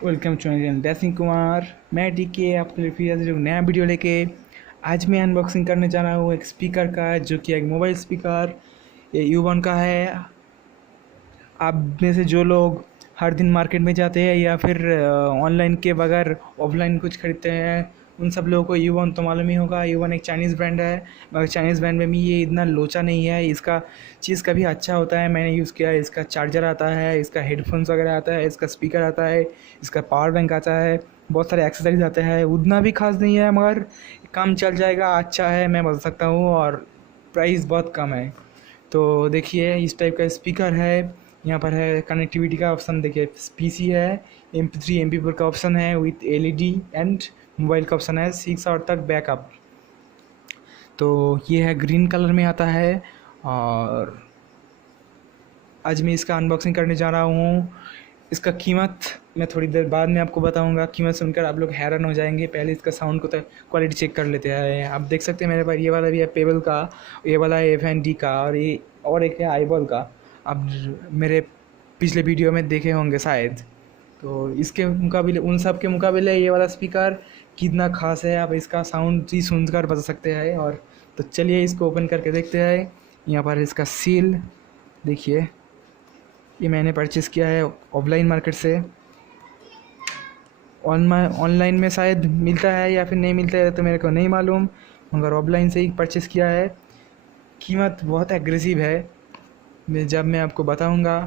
Welcome to channel दैसिंग कुमार। मैं टीके आपके लिए फिर आज एक नया वीडियो लेके आज मैं अनबॉक्सिंग करने जा रहा हूँ एक स्पीकर का, जो कि एक मोबाइल स्पीकर ये U1 का है। आप में से जो लोग हर दिन मार्केट में जाते हैं या फिर ऑनलाइन के बगैर ऑफलाइन कुछ खरीदते हैं, उन सब लोगों को U1 तो मालूम ही होगा। U1 एक चाइनीज़ ब्रांड है, मगर चाइनीज़ ब्रांड में भी ये इतना लोचा नहीं है। इसका चीज़ कभी अच्छा होता है, मैंने यूज़ किया है। इसका चार्जर आता है, इसका हेडफोन्स वगैरह आता है, इसका स्पीकर आता है, इसका पावर बैंक आता है, बहुत सारे एक्सेसरीज आते हैं। उतना भी खास नहीं है, मगर काम चल जाएगा, अच्छा है मैं बता सकता हूँ, और प्राइस बहुत कम है। तो देखिए इस टाइप का स्पीकर है। यहाँ पर है कनेक्टिविटी का ऑप्शन, देखिए PC है, MP3 MP4 का ऑप्शन है विथ LED, एंड मोबाइल का ऑप्शन है 6 आवर तक बैकअप। तो ये है ग्रीन कलर में आता है, और आज मैं इसका अनबॉक्सिंग करने जा रहा हूँ। इसका कीमत मैं थोड़ी देर बाद में आपको बताऊंगा। कीमत सुनकर आप लोग हैरान हो जाएंगे। पहले इसका साउंड को तो क्वालिटी चेक कर लेते हैं। आप देख सकते हैं मेरे पास ये वाला भी है पेबल का, ये वाला है FND का, और एक है आईबॉल का। आप मेरे पिछले वीडियो में देखे होंगे शायद। तो इसके मुकाबले, उन सब के मुकाबले ये वाला स्पीकर कितना खास है, आप इसका साउंड ही सुनकर बता सकते हैं। और तो चलिए इसको ओपन करके देखते हैं। यहाँ पर इसका सील देखिए, ये मैंने परचेज़ किया है ऑफलाइन मार्केट से। ऑनलाइन में शायद मिलता है या फिर नहीं मिलता है तो मेरे को नहीं मालूम, मगर ऑफलाइन से ही परचेज़ किया है। कीमत बहुत एग्रेसिव है, जब मैं आपको बताऊंगा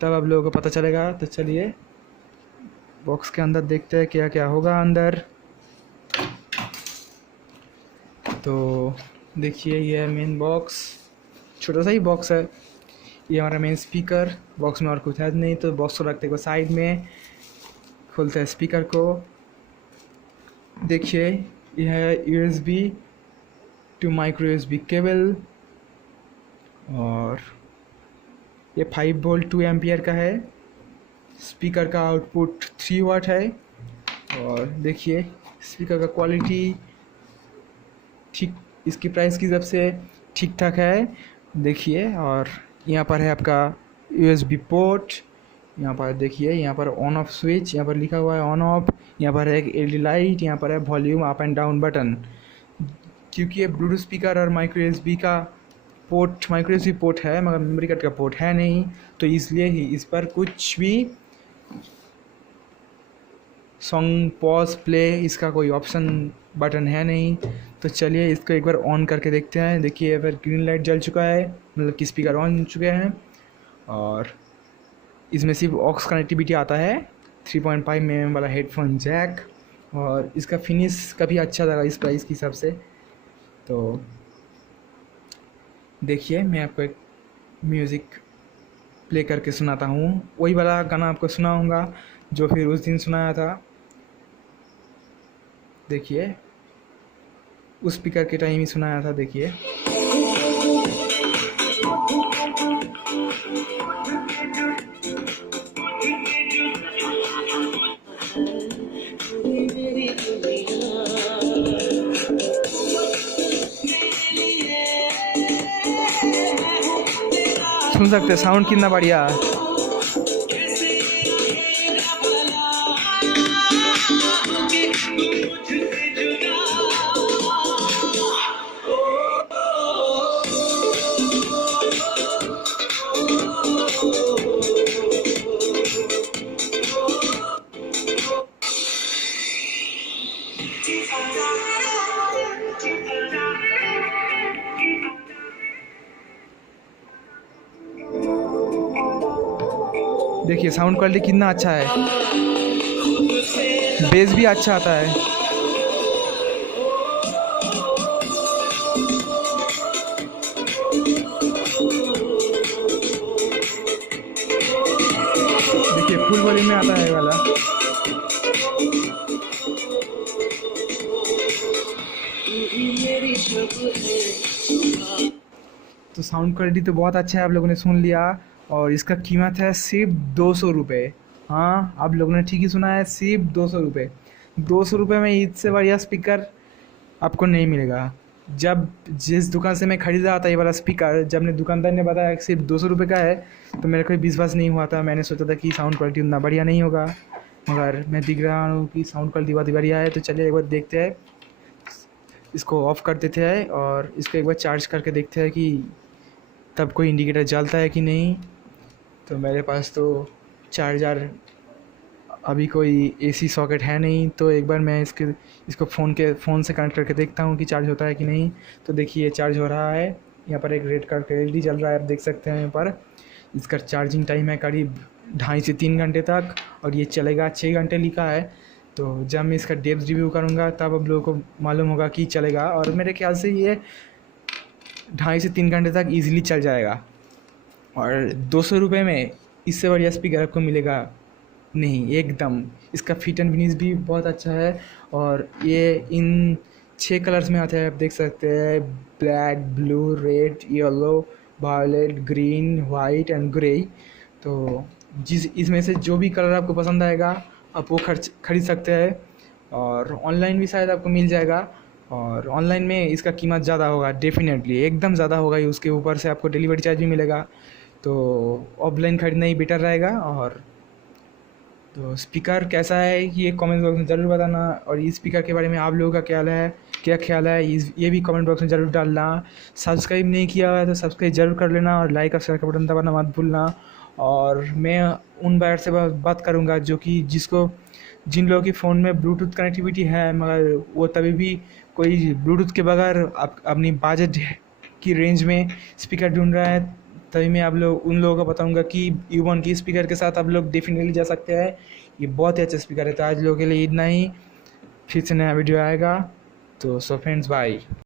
तब आप लोगों को पता चलेगा। तो चलिए बॉक्स के अंदर देखते हैं क्या क्या होगा अंदर। तो देखिए ये है मेन बॉक्स, छोटा सा ही बॉक्स है। ये हमारा मेन स्पीकर, बॉक्स में और कुछ है नहीं। तो बॉक्स को रखते को साइड में, खोलते हैं स्पीकर को। देखिए यह है USB to micro USB cable, और ये 5 वोल्ट 2 एम्पियर का है। स्पीकर का आउटपुट 3 वाट है। और देखिए स्पीकर का क्वालिटी ठीक, इसकी प्राइस की हिसाब से ठीक ठाक है। देखिए, और यहाँ पर है आपका USB पोर्ट। यहाँ पर देखिए, यहाँ पर ऑन ऑफ स्विच, यहाँ पर लिखा हुआ है ऑन ऑफ। यहाँ पर है एक LED लाइट, यहाँ पर है volume up and down button. क्योंकि ये ब्लूटूथ स्पीकर और माइक्रो USB का पोर्ट, माइक्रो USB पोर्ट है मगर मेमोरी कार्ड का पोर्ट है नहीं, तो इसलिए ही इस पर कुछ भी सॉन्ग पॉज प्ले इसका कोई ऑप्शन बटन है नहीं। तो चलिए इसको एक बार ऑन करके देखते हैं। देखिए एक बार ग्रीन लाइट जल चुका है, मतलब कि स्पीकर ऑन हो चुके हैं। और इसमें सिर्फ ऑक्स कनेक्टिविटी आता है, 3.5 mm वाला हेडफोन जैक, और इसका फिनिश काफ़ी अच्छा लगा इस प्राइस के हिसाब से। तो देखिए मैं आपको एक म्यूज़िक प्ले करके सुनाता हूँ, वही वाला गाना आपको सुनाऊँगा जो फिर उस दिन सुनाया था। देखिए उस स्पीकर के टाइम ही सुनाया था। देखिए सुन सकते हैं साउंड कितना बढ़िया है। देखिए साउंड क्वालिटी कितना अच्छा है, बेस भी अच्छा आता है। देखिए फुल वॉल्यूम में आता है वाला। तो साउंड क्वालिटी तो बहुत अच्छा है, आप लोगों ने सुन लिया। और इसका कीमत है सिर्फ 200 रुपये। हाँ आप लोगों ने ठीक ही सुना है, सिर्फ 200 रुपये। 200 रुपये में इससे बढ़िया स्पीकर आपको नहीं मिलेगा। जब जिस दुकान से मैं ख़रीदा था ये वाला स्पीकर, जब ने दुकानदार ने बताया कि सिर्फ 200 रुपये का है, तो मेरे को विश्वास नहीं हुआ था। मैंने सोचा था कि साउंड क्वालिटी उतना बढ़िया नहीं होगा, मगर मैं दिख रहा हूँ कि साउंड क्वालिटी बहुत बढ़िया है। तो चलिए एक बार देखते हैं, इसको ऑफ़ कर देते हैं और इसको एक बार चार्ज करके देखते हैं कि तब कोई इंडिकेटर जलता है कि नहीं। तो मेरे पास तो चार्जर अभी कोई एसी सॉकेट है नहीं, तो एक बार मैं इसको फ़ोन से कनेक्ट करके देखता हूँ कि चार्ज होता है कि नहीं। तो देखिए चार्ज हो रहा है। यहाँ पर एक रेड कलर का एलईडी जल रहा है, आप देख सकते हैं। यहाँ पर इसका चार्जिंग टाइम है करीब 2.5 से 3 घंटे तक, और ये चलेगा 6 घंटे लिखा है। तो जब मैं इसका डेप्थ रिव्यू करूँगा तब आप लोगों को मालूम होगा कि चलेगा, और मेरे ख्याल से ये 2.5 से 3 घंटे तक ईज़िली चल जाएगा। और 200 रुपये में इससे बढ़िया स्पीकर आपको मिलेगा नहीं एकदम। इसका फिट एंड फिनिश भी बहुत अच्छा है, और ये इन 6 कलर्स में आता है, आप देख सकते हैं। Black, blue, red, yellow, violet, green, white and grey. तो इसमें से जो भी कलर आपको पसंद आएगा आप वो खरीद सकते हैं, और ऑनलाइन भी शायद आपको मिल जाएगा। और ऑनलाइन में इसका कीमत ज़्यादा होगा, डेफिनेटली एकदम ज़्यादा होगा ही। उसके ऊपर से आपको डिलीवरी चार्ज भी मिलेगा, तो ऑफलाइन खरीदना ही बेटर रहेगा। और तो स्पीकर कैसा है ये कमेंट बॉक्स में ज़रूर बताना, और इस स्पीकर के बारे में आप लोगों का क्या ख्याल है ये भी कमेंट बॉक्स में ज़रूर डालना। सब्सक्राइब नहीं किया हुआ है तो सब्सक्राइब ज़रूर कर लेना, और लाइक और शेयर का बटन दबाना मत भूलना। और मैं उन बार से बात करूँगा जिन लोगों की फ़ोन में ब्लूटूथ कनेक्टिविटी है, मगर वो तभी भी कोई ब्लूटूथ के बगैर अपनी बजट की रेंज में स्पीकर ढूंढ रहा है, तभी मैं उन लोगों को बताऊंगा कि U1 की स्पीकर के साथ आप लोग डेफिनेटली जा सकते हैं। ये बहुत ही अच्छा स्पीकर है। तो आज लोगों के लिए इतना ही, फिर से नया वीडियो आएगा। तो फ्रेंड्स, बाय।